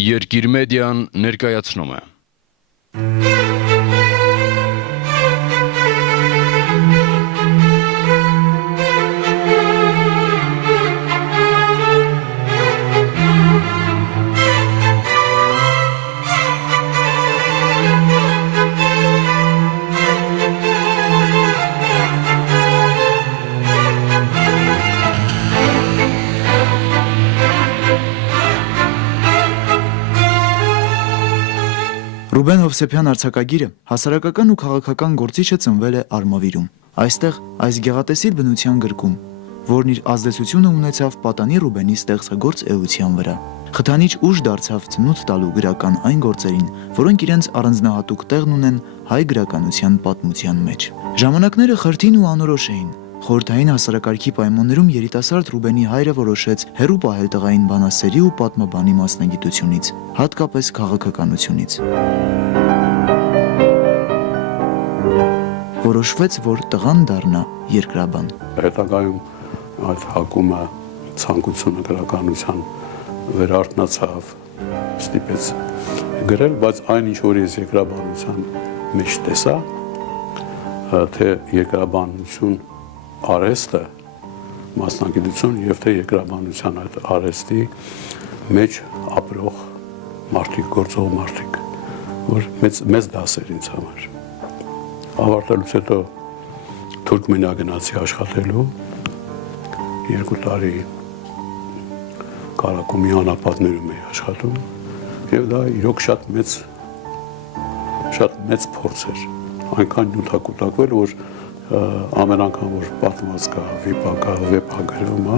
Երկիր մեդիան ներկայացնում է։ Ռուբեն Հովսեփյան արձակագիրը հասարակական ու քաղաքական գործիչը ծնվել է Արմավիրում։ Այստեղ այս գեղատեսիլ բնության գրկում, որն իր ազդեցությունը ունեցավ պատանի Ռուբենի ստեղծագործ էության վրա։ Խթանիչ ուժ դարձավ ծնունդ տալու գրական այն գործերին, որոնք իրենց առանձնահատուկ տեղն ունեն հայ գրականության պատմության մեջ։ Ժամանակները խրթին ու անորոշ էին։ Խորհրդային հասարակարգի պայմաններում երիտասարդ Ռուբենի հայրը որոշեց հեռու պահել տղային բանասերի ու պատմաբանի մասնագիտությունից, հատկապես քաղաքականությունից։ Որոշվեց, որ տղան դառնա երկրաբան։ Հետագայում այդ հակումը ցանկությունը գրականության վերարտնացավ, ստիպեց գրել, բայց այն ինչ որ ես երկրաբանության մեջ տեսա, թե երկրաբանություն արհեստը, մասնագիտություն եւ թե երկրաբանության այդ արհեստի մեջ ապրող մարդիկ, գործող մարդիկ, որ մեծ դասեր ինձ համար։ Ավարտելուց հետո Թուրքմենիա գնացի աշխատելու 2 տարի Կարակումի անապատներում էի աշխատում եւ դա իրոք շատ մեծ փորձ էր, այնքան նյութակուտակվել, որ ամեն անգամ որ պատմված կա, վիպա կա, վեպա գրում,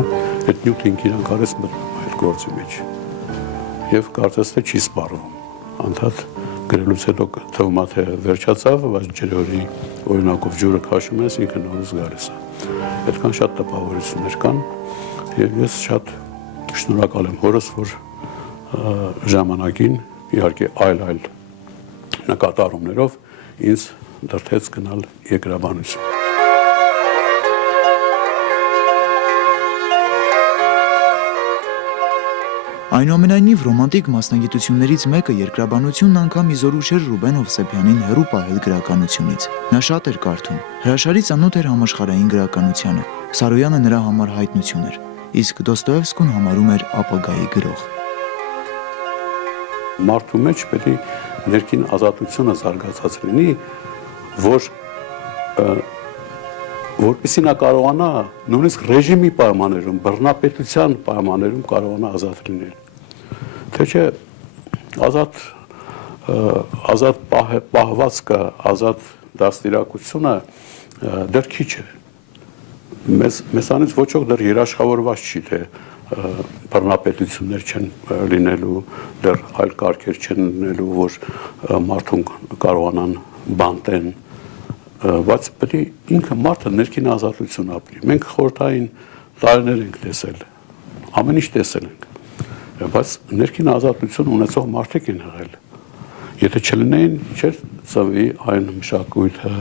այդ նյութին իրանք արես մտնում այդ գործի մեջ եւ կարծես թե չի սպառվում, անդադ գրելուց հետո թվում է թե վերջացավ, բայց ջրորի օրինակով ջուրը քաշում ես, ինքը նորից գալիս է։ Այդքան շատ տպավորություններ կան եւ ես շատ շնորհակալ եմ հորս, որ ժամանակին իհարկե այլ նկատառումներով ինձ դրդեց գնալ երկրաբանություն։ Այնուամենայնիվ ռոմանտիկ մասնագիտություններից մեկը երկրաբանությունն անգամ իզորու չէր Ռուբեն Հովսեփյանին հեռու պահել գրականությունից։ Նա շատ էր կարդում, հրաշալի ծանոթ էր համաշխարհային գրականությանը, Սարոյանը նրա համար հայտնություն էր, իսկ Դոստոևսկուն համարում էր ապագայի գրող։ Մարդու մեջ պետք է ներքին ազատությունը զարգացած լինի, որպեսզի նա կարողանա նույնիսկ ռեժիմի պայմաններում, բռնապետության պայմաններում կարողանա ազատ լինել։ Թե չէ ազատ պահվածքը, ազատ դաստիարակությունը դեռ քիչ է։ Մեզանից ոչ ոք դեռ երաշխավորված չի, թե բռնապետություններ չեն լինելու, դեռ այլ կարգեր չեն լինելու, որ մարդուն կարողանան բանտեն, բայց պետք է ինքը մարդը ներքին ազատություն ապրի։ Մենք խորհրդային տարիներ ենք տեսել, ամեն ինչ տեսել ենք, բայց ներքին ազատություն ունեցող մարդիկ են եղել։ Եթե չլինեին, չէր ծնվի այն մշակույթը,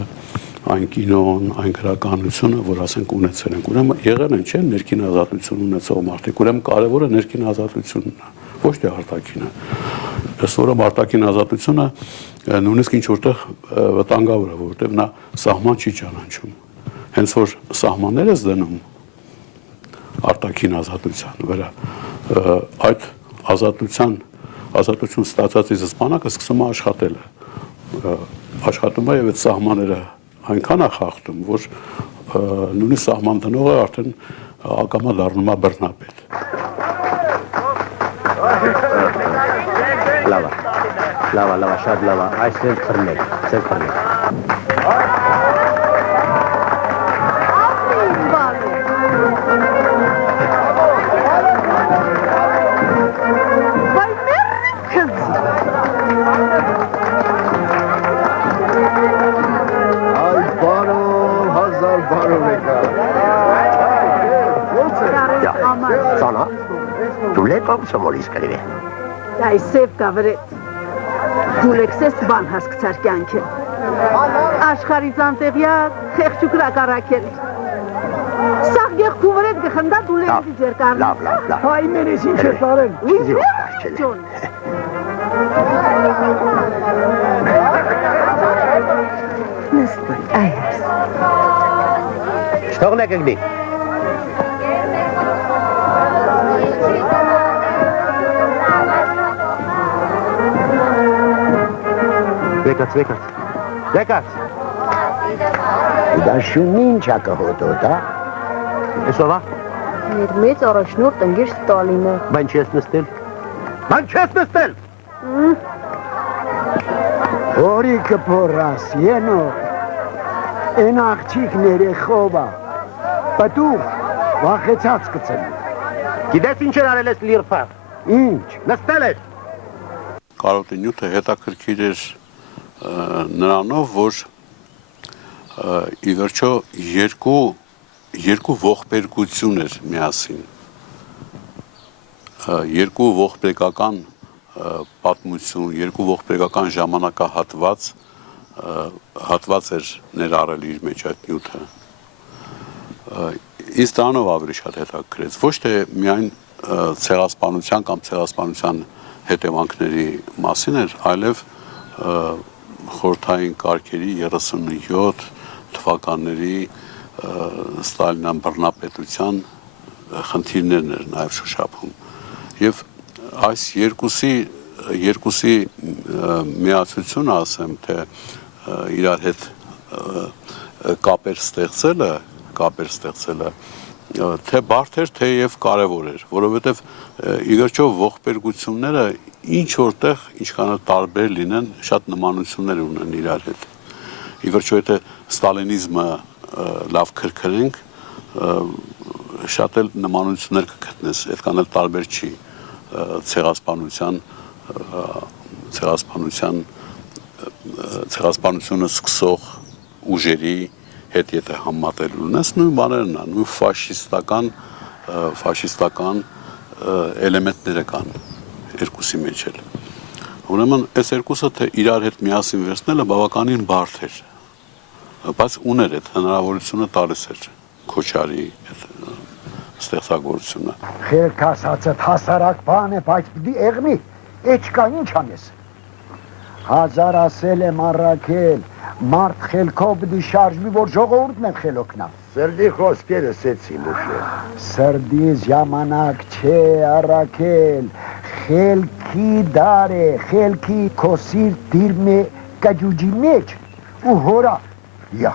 այն կինոն, այն գրականությունը, որ ասենք ունեցել ենք։ Ուրեմն եղել են, չէ՞, ներքին ազատություն ունեցող մարդիկ։ Ուրեմն կարևորը ներքին ազատությունն է, ոչ թե արտաքինը։ Ըստ որում արտաքին ազատությունը նույնիսկ ինչ որտեղ վտանգավոր է, որովհետև նա սահման չի ճանաչում։ Հենց որ սահմաններ ես դնում արտաքին ազատության վրա, այդ ազատություն ստացածի զսպանակը սկսում է աշխատել։ Աշխատում է եւ այդ սահմանները այնքան է խախտում, որ նույնիսկ սահման դնողը արդեն ակամա դառնում է բռնապետ։ Լավա, շատ լավա, այսպես խրնեք։ Sana, tu le komsomol iskalive. Ay sev կավրետ, դու լեքսես բան հասկցար կյանքը, աշխարից անտեղյա խեղճու գրակարակել, սաղ գեղ կուվրետ գխնդա դու լեքսի ձեր կարնի, լավ, հայ մերես ինչ է տարեն, Նստի, այրս։ Թողնեք ընկնի։ Վեկած։ Դա շունի ինչա կհոտոտ, հա։ Էսովա։ Մեր մեծ առաջնորդ ընկեր Ստալինը։ Բան չես նստել։ Որի կփորաս, ենո, են աղջիկներ էխովա, պտուղ, վախեցած կծնի։ Գիտես ինչ էր արել ես լիրփա։ Ինչ, Նստել էր։ Կարոտի նյութը հետաքրքիր էր նրանով, որ ի վերջո երկու ողբերգություն էր միասին, երկու ողբերգական պատմություն, երկու ողբերգական ժամանակահատված էր ներառել իր մեջ այդ նյութը։ Ինձ դրանով ավելի շատ հետաքրքրեց, ոչ թե միայն ցեղասպանության կամ ցեղասպանության հետևանքների մասին էր, այլև խորհրդային կարգերի 37 թվականների Ստալինյան բռնապետության խնդիրներն էր նաև շոշափում։ Եվ այս երկուսի միացությունը, ասեմ, թե իրար հետ կապեր ստեղծելը, թե բարդ էր, թե եւ կարևոր էր, որովհետեւ ի վերջո ողբերգությունները ինչ որտեղ ինչքան տարբեր լինեն, շատ նմանություններ ունեն իրար հետ։ Ի վերջո եթե ստալինիզմը լավ քրքրենք, շատ էլ նմանություններ կգտնես, այդքան էլ տարբեր չի ցեղասպանությունը սկսող ուժերի հետ եթե համատել ունես, նույն բաներն են, նույն ֆաշիստական էլեմենտները կան երկուսի մեջ էլ։ Ուրեմն այս երկուսը թե իրար հետ միասին վերցնելը բավականին բարդ էր, բայց ուներ այդ հնարավորությունը տալիս էր Քոչարի ստեղծագործությունը։ խելք ասածդ հասարակ բան է, բայց պիտի եղնի, էչկա ինչ անես։ Հազար ասել եմ առաքել, մարդ խելքով պիտի շարժվի, որ ժողովուրդն են խելոքնա։ Սրդի խոսքերը սեցի մուշը։ Սրդի ժամանակ չէ առաքել, խելքի դար է, խելքի քոսիր դիրմ է կաջուջի մեջ ու հորա, յա։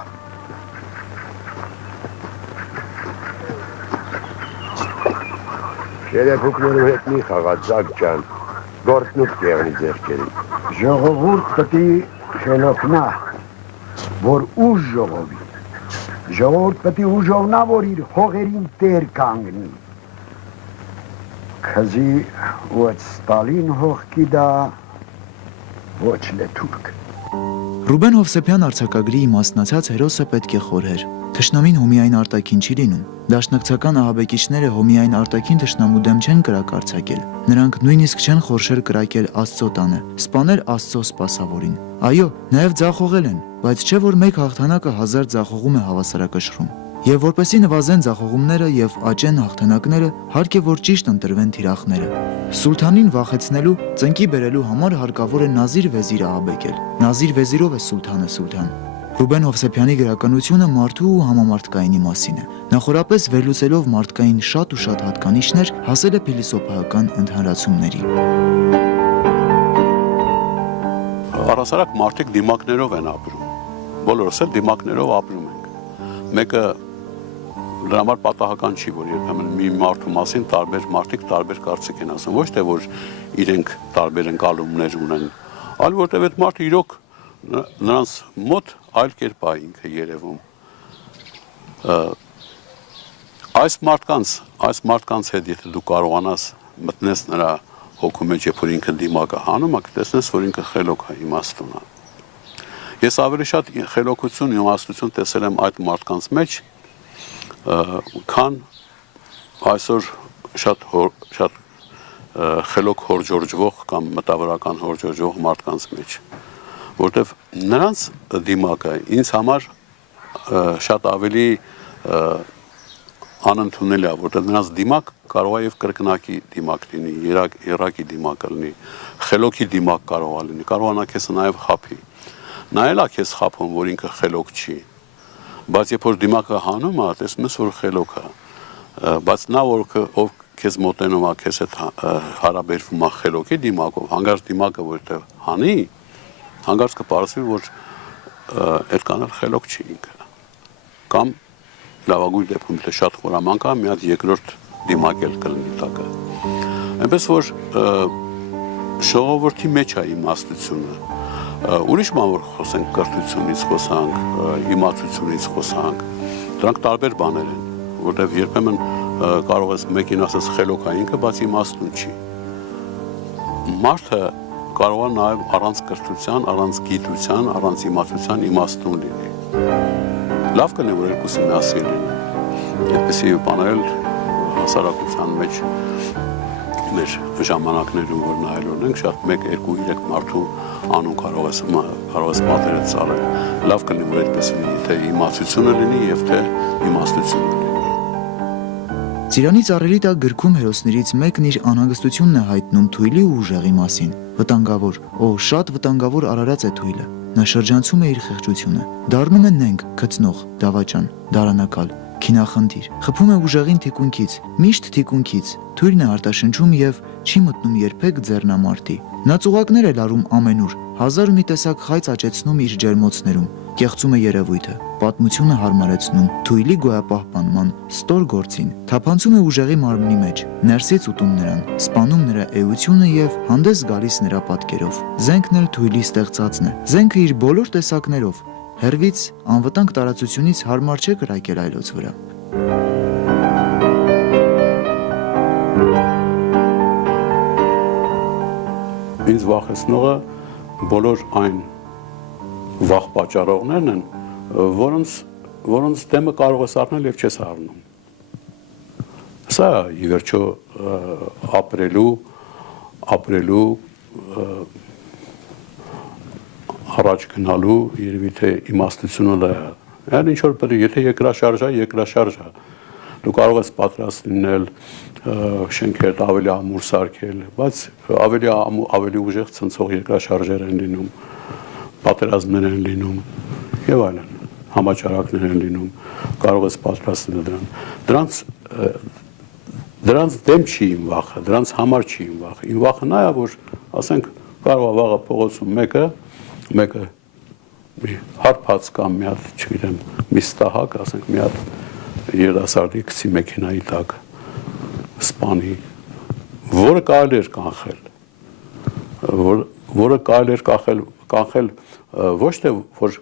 Շերեփուկներու հետ մի խաղաց Զակ ջան, գործնուկ կեղնի ձեռքերի։ Ժողովուրդ պիտի խելոքնա, որ ուժ ժողովի։ Ժողովուրդ պիտի ուժովնա, որ իր հողերին տեր կանգնի։ Քզի ոչ Ստալին հողքի դա, ոչ լե թուրք։ Ռուբեն Հովսեփյան արձակագրի իմաստնացած հերոսը պետք է խորհեր։ Թշնամին հոմիային արտաքին չի լինում։ Դաշնակցական ահաբեկիչները հոմիային արտաքին թշնամու դեմ չեն կրակարցակել։ Նրանք նույնիսկ չեն խորշեր կրակել Աստծո տանը, սպանել Աստծո սպասավորին։ Այո, նաև ձախողել են, բայց չէ որ մեկ հաղթանակը 1000 ձախողում է հավասարակշռում։ Եվ որպեսի նվազեն ձախողումները եւ աճեն հաղթանակները, հարկ է որ ճիշտ ընտրվեն թիրախները։ Սուլթանին վախեցնելու, ծնկի բերելու համար հարկավոր է Նազիր Վեզիր ահաբեկել։ Նազիր Վեզիրով է Սուլթանը Սուլթան։ Ռուբեն Հովսեփյանի գրականությունը մարդու ու համամարտկայինի մասին է։ Նախորապես վերլուծելով մարդկային շատ ու շատ հատկանիշներ, հասել է փիլիսոփայական ընդհանրացումների։ Առհասարակ մարդիկ դիմակներով են ապրում։ Բոլորս էլ դիմակներով ապրում ենք։ Մեկը դրա համար պատահական չի, որ երբեմն մի մարդու մասին տարբեր մարդիկ տարբեր կարծիք են ասում, ոչ թե որ իրենք տարբեր ընկալումներ ունեն, այլ որտեղ այդ մարդը իրոք նրանց մոտ այլ կերպ է ինքը երևում։ Այս մարդկանց հետ եթե դու կարողանաս մտնես նրա հոգու մեջ, երբ որ ինքը դիմակը հանում, կտեսնես, որ ինքը խելոք է, իմաստուն է։ Ես ավելի շատ խելոքություն, իմաստություն տեսել եմ այդ մարդկանց մեջ, քան այսօր շատ խելոք հորժորժվող կամ մտավորական հորժորժվող մարդկանց մեջ, որտեվ նրանց դիմակը ինձ համար շատ ավելի անընդունելի է, որտեղ նրանց դիմակ կարող է եւ կրկնակի դիմակ լինի, երակի դիմակ լինի, խելոքի դիմակ կարող է լինի, կարող է նա քեզ նաեւ խափի։ Նա էլ է քեզ խափում, որ ինքը խելոք չի։ Բայց երբ որ դիմակը հանում է, տեսնում ես, որ խելոք է։ Բայց նա ով քեզ մոտենում է, քեզ հետ հարաբերվում է խելոքի դիմակով, հանկարծ դիմակը որտեղ հանի, հանկարծ կպարզվի, որ այդքան էլ խելոք չի ինքը։ Կամ լավագույն դեպքում թե շատ խորամանկ է, մի հատ երկրորդ դիմակ էլ կլինի տակը։ Այնպես որ ժողովրդի մեջ է իմաստությունը։ Ուրիշ բան որ խոսենք կրթությունից խոսանք, իմացությունից խոսանք, դրանք տարբեր բաներ են, որտեղ երբեմն կարող ես մեկին ասես խելոք է ինքը, բայց իմաստուն չի։ Մարդը կարող է նաև առանց կրթության, առանց գիտության, առանց իմացության իմաստուն լինի։ Լավ կլինի, որ երկուսը միասին լինեն։ Այդպիսի բաներ հասարակության մեջ մեր ժամանակներում որ նայել ունենք, շատ 1, 2, 3 մարդու անուն կարող ես պատերը ծառել։ Լավ կլինի, որ այդպես լինի, թե իմացությունը լինի եւ թե իմաստությունը լինի։ Ծիրանի ծառերի տակ գրքում հերոսներից մեկն իր անհանգստությունն է հայտնում Թույլի ու ուժեղի մասին։ Վտանգավոր, շատ վտանգավոր արարած է Թույլը։ Նա շրջանցում է իր խեղճությունը, դառնում է նենգ, գծնող, դավաճան, դարանակալ, քինախնդիր, խփում է ուժեղին թիկունքից, միշտ թիկունքից, Թույլն է արտաշնչում եւ չի մտնում երբեք ձեռնամարտի։ Նա ծուղակներ է լարում ամենուր, 1000 մի տեսակ խայծ աճեցնում իր ջերմոցներում, կեղծում է երևույթը, պատմությունը հարմարեցնում Թույլի գոյապահպանման ստոր գործին, թափանցում է ուժեղի մարմնի մեջ, ներսից ուտում նրան, սպանում նրա էությունը եւ հանդես գալիս նրա պատկերով։ Զենքն էլ Թույլի ստեղծածն է, զենքը իր բոլոր տեսակներով, հերվից անվտանգ տարածությունից հարմար չէ կրակել այլոց վրա։ Ինձ վախեցնողը բոլոր այն վախ պատճառողներն են, որոնց դեմը կարող ես առնել եւ չես առնում։ Սա ի վերջո ապրելու առաջ գնալու երևի թե իմաստությունը դա է։ Այն ինչ որ պետք է, եթե երկրաշարժ է։ Դու կարող ես պատրաստ լինել շենքեր ավելի ամուր սարքել, բայց ավելի ուժեղ ցնցող երկրաշարժեր են լինում, պատերազմներ են լինում եւ այլն, համաճարակներ են լինում, կարող ես պատրաստ լինել դրան։ Դրանց դեմ չի իմ վախը, դրանց համար չի իմ վախը։ Իմ վախը նա է, որ ասենք կարող է վաղը փողոցում մեկը մի հարբած կամ մի հատ, չգիտեմ, մի ստահակ, ասենք մի հատ երիտասարդի գցի մեքենայի տակ սպանի, որը կարելի էր կանխել, որը կարելի էր կանխել ոչ թե որ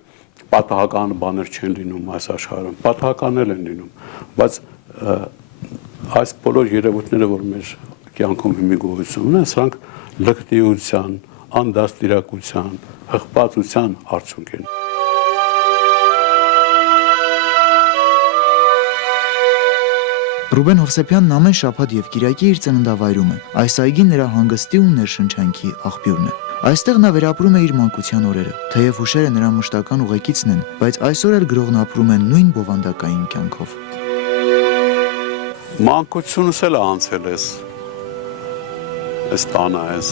պատահական բաներ չեն լինում այս աշխարհում, պատահականներ են լինում, բայց այս բոլոր երևույթները, որ մեր կյանքում հիմի գոյություն ունեն, սրանք լկտիության, անդաստիարակության, հղպատության արդյունք են։ Ռուբեն Հովսեփյանն ամեն շաբաթ եւ կիրակի իր ծննդավայրում է։ Այս այգին նրա հանգստի ու ներշնչանքի աղբյուրն է։ Այստեղ նա վերապրում է իր մանկության օրերը։ Թեև հուշերը նրա մշտական ուղեկիցն են, բայց այսօր էլ գրողն ապրում է նույն բովանդակային կյանքով։ Մանկությունս էլ անցել ես տանը ես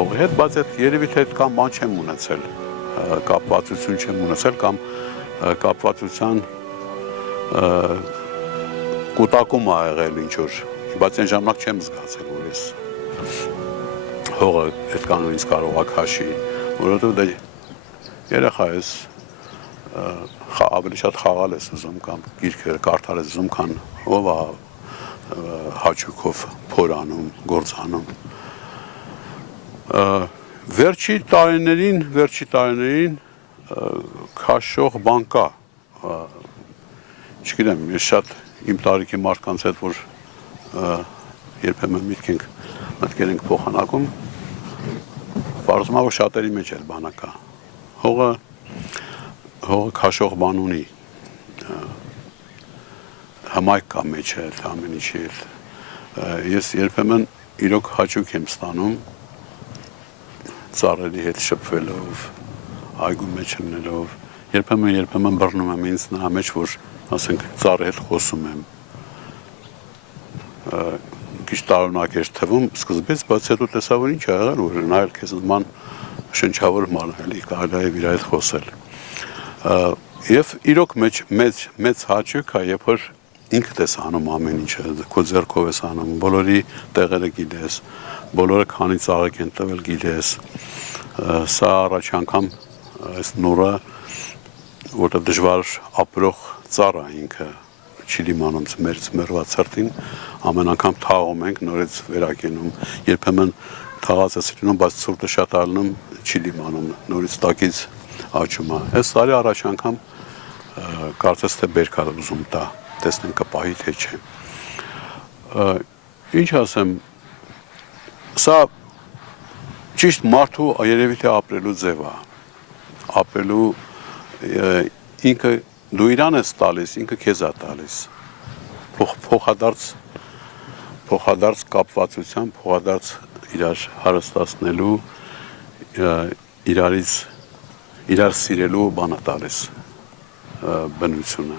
հողի հետ, բայց այդ երևի թե կամ բան չեմ ունեցել, կապվածություն չեմ ունեցել կամ կապվածության կուտակում ա եղել ինչ-որ, բայց այն ժամանակ չեմ զգացել, որ ես հողը այդքան ինձ կարող ա քաշի, որովհետև դա երեխա ես ավելի շատ խաղալ ես ուզում կամ գիրքեր կարդալ ես ուզում, քան ով ա հաճույքով փորանում, գործանում։ Վերջի տարիներին քաշող բան կա, չգիտեմ, ես շատ իմ տարիքի մարդկանց հետ, որ երբեմն մտքեր ենք փոխանակում, պարզվում է, որ շատերի մեջ էլ բանը կա։ Հողը քաշող բան ունի, հմայք կա մեջ է, ամեն ինչի էլ։ Ես երբեմն իրոք հաճույք եմ ստանում ծառերի հետ շփվելով, այգու մեջ լինելով, երբեմն բռնում եմ ինձ նրա մեջ, որ ասենք ծառի հետ խոսում եմ։ Քիչ տարօրինակ էր թվում սկզբից, բայց հետո տեսա որ ինչ ա եղել, որ նայել քեզ նման շնչավոր ման էլի կարելի է իր հետ խոսել։ Եվ իրոք մեծ հաճույք է, երբ որ ինքդ ես անում ամեն ինչը, քո ձեռքով ես անում, բոլորի տեղերը գիտես, բոլորը քանի ծաղիկ են տվել գիտես։ Սա առաջ անգամ այս նորը, որտեղ դժվար ապրող ծառ է ինքը, չի դիմանում ծմերված ցրտին, ամեն անգամ թաղում ենք, նորից վերակենում, երբեմն թաղած է սրտինում, բայց ցուրտը շատ ալնում, չի դիմանում, նորից տակից աճում է։ Այս տարի առաջ անգամ կարծես թե բերք ա ուզում տա, տեսնենք կպահի թե չէ։ Ինչ ասեմ, սա ճիշտ մարդու երևի թե ապրելու ձև է, ապրելու ինքը դու իրան ես տալիս, ինքը քեզ է տալիս, փոխադարձ կապվածության, փոխադարձ իրար հարստացնելու, իրար սիրելու բան է տալիս բնությունը։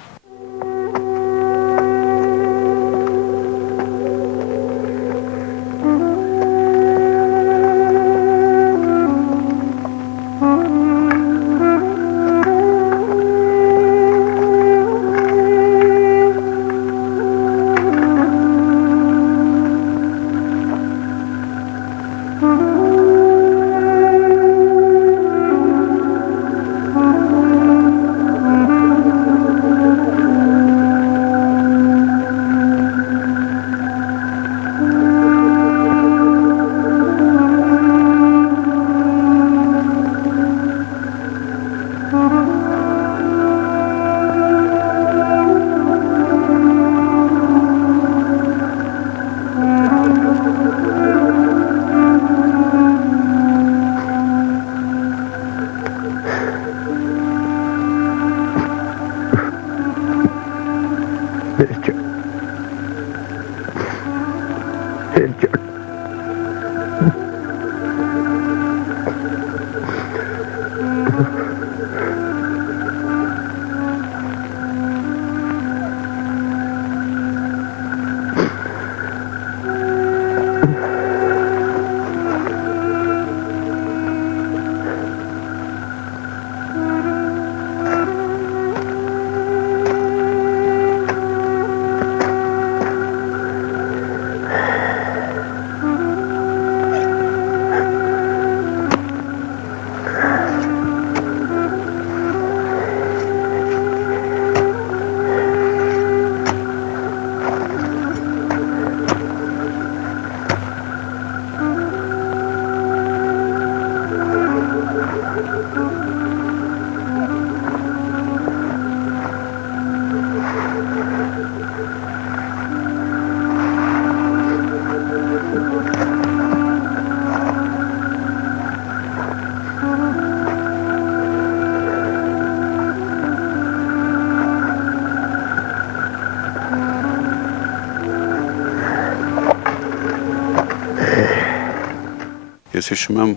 Ես հիշում եմ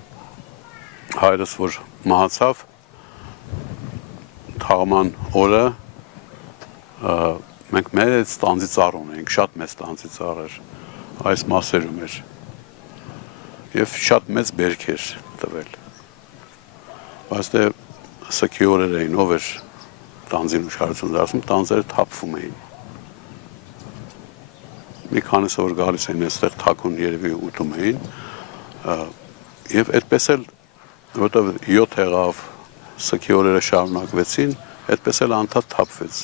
հայրս, որ մահացավ, թաղման օրը մենք մեծ տանձի ծառ ունեինք, շատ մեծ տանձի ծառ էր, այս մասերում էր և շատ մեծ բերք էր տվել, բայց դե սքի օրեր էին, ով էր տանձին ուշարություն դարձում, տանձերը թափվում էին, մի քանիսը որ գալիս էին այստեղ թաքուն երևի ուտում էին, և այդպես էլ, որտև 7 եղավ, սքի օրերը շարունակվեցին, այդպես էլ անդադ թափվեց,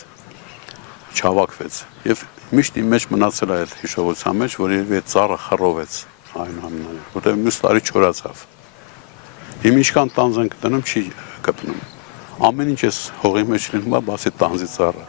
չհավաքվեց, և միշտ իմ մեջ մնացել է այդ հիշողության մեջ, որ երևի այդ ծառը խռովեց այնուամենայնիվ, որտև մյուս տարի չորացավ։ Իմ ինչքան տանձ են գտնում, չի գտնում, ամեն ինչ ես հողի մեջ լինում է, բացի տանձի ծառը։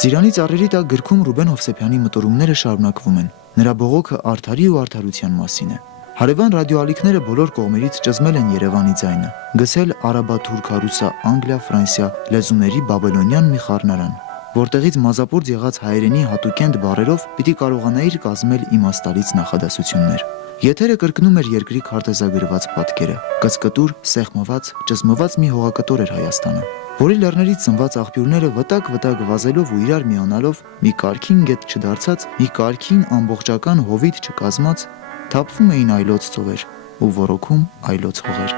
Ծիրանի ծառերի տակ գրքում Ռուբեն Հովսեփյանի մտորումները շարունակվում են, նրա բողոքը արդարի ու արդարության մասին է։ Հարևան ռադիոալիքները բոլոր կողմերից ճզմել են Երևանի ձայնը, գսել արաբա-թուրք-հարուսա, անգլիա-ֆրանսիա լեզուների բաբելոնյան մի խառնարան, որտեղից մազապուրձ եղած հայերենի հատուկենտ բառերով պիտի կարողանայիր կազմել իմաստալից նախադասություններ։ Եթերը կրկնում էր երկրի քարտեզագրված պատկերը, կծկտուր, սեղմված, ճզմված մի հողակտոր էր Հայաստանը, որի լեռներից ծնված աղբյուրները վտակ-վտակ վազելով ու իրար միանալով մի կարգին գետ չդարձած, մի կարգին ամբողջական հովիտ չկազմած, թափվում էին այլոց ծովեր ու ոռոգում այլոց հողեր։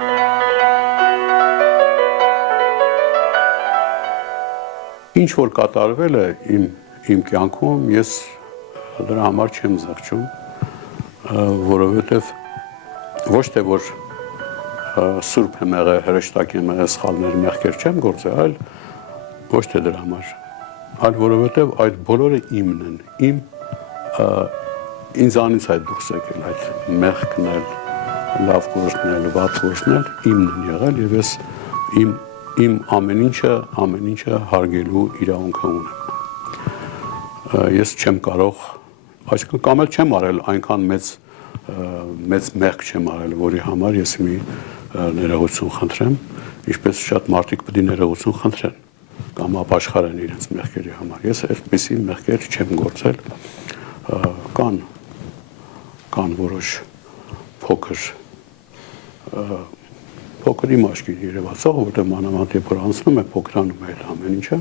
Ինչ որ կատարվել է իմ կյանքում, ես դրա համար չեմ զղջում, որովհետև ոչ թե որ սուրբ եմ եղել, հրեշտակ եմ եղել, սխալներ, մեղքեր չեմ գործել, այլ ոչ թե դրա համար, այլ որովհետև այդ բոլորը իմն են, ինձանից այդ դուրս եկել, այդ մեղքն էլ, լավ գործն էլ, վատ գործն էլ իմն են եղել եւ ես իմ ամեն ինչը հարգելու իրավունքը ունեմ։ Ես չեմ կարող, այսինքն կամ էլ չեմ արել այնքան մեծ մեղք չեմ արել, որի համար ես մի ներողություն խնդրեմ, ինչպես շատ մարդիկ պետք է ներողություն խնդրեն կամ ապաշխարեն իրենց մեղքերի համար։ Ես այդպիսի մեղքեր չեմ գործել, կան որոշ փոքր իմ աչքին երևացող, որտեղ մանավանդ երբ որ անցնում է, փոքրանում է այդ ամեն ինչը,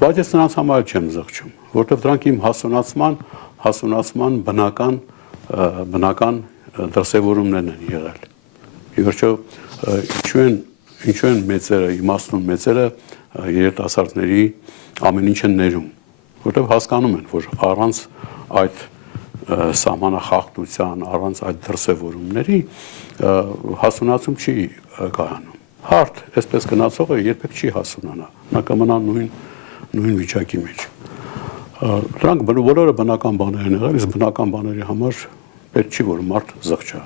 բայց ես նրանց համար չեմ զղջում, որտեղ դրանք իմ հասունացման բնական դրսևորումներն են եղել։ Ի վերջո, ինչու են մեծերը, իմաստուն մեծերը երիտասարդների ամեն ինչ են ներում, որտեղ հասկանում են, որ առանց այդ սահմանախախտության, առանց այդ դրսևորումների հասունացում չի կայանում։ Հարթ, այսպես գնացողը երբեք չի հասունանա, նա կմնա նույն վիճակի մեջ։ Դրանք բոլորը բնական բաներ են եղել, իսկ բնական բաների համար պետք չի, որ մարդ զղջա։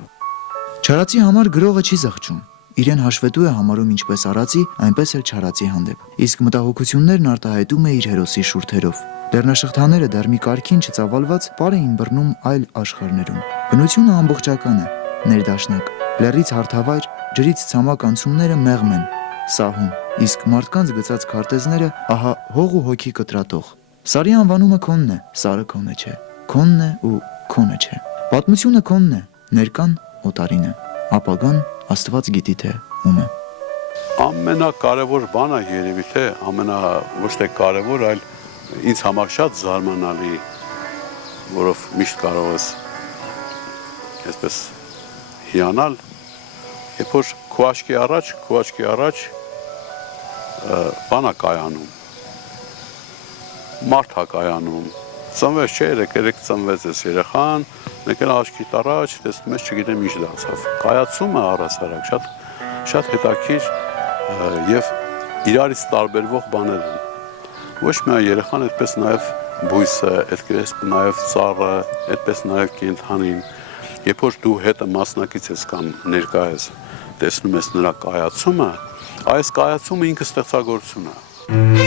Չարացի համար գրողը չի զղջում, իրեն հաշվետու է համարում ինչպես արածի, այնպես էլ չարացի հանդեպ, իսկ մտահոգություններն արտահայտում է իր հերոսի շուրթերով։ Լեռնաշղթաները դեռ մի կարգին չծավալված պար էին բռնում այլ աշխարհներում։ Բնությունը ամբողջական է, ներդաշնակ, լեռից հարթավայր, ջրից ցամաք անցումները մեղմ են, սահուն, իսկ մարդկանց գծած քարտեզները ահա հող ու հոգի կտրատող։ Սարի անվանումը քոնն է, սարը քոնը չէ, քոնն է ու քոնը չէ։ Պատմությունը քոնն է, ներկան օտարին է, ապագան Աստված գիտի թե ում է։ Ամենակարևոր բանը երևի թե ոչ թե կարևոր, այլ ինձ համար շատ զարմանալի, որով միշտ կարող ես այսպես հիանալ, երբ որ քո աչքի առաջ բան է կայանում, մարդ է կայանում, ծնվեց չէ, երեք ծնվեց ես երեխան, մեկ էլ աչքիդ առաջ, տեսնում ես չգիտեմ ինչ դարձավ։ Կայացումը առասարակ շատ հետաքրքիր եւ իրարից տարբերվող բաներ են։ Ոչ միայն երեխան, այդպես նաեւ բույսը, այդպես նաեւ ծառը, այդպես նաեւ կենդանին, երբ որ դու հետը մասնակից ես կամ ներկա ես, տեսնում ես նրա կայացումը, այս կայացումը ինքը ստեղծագործություն է։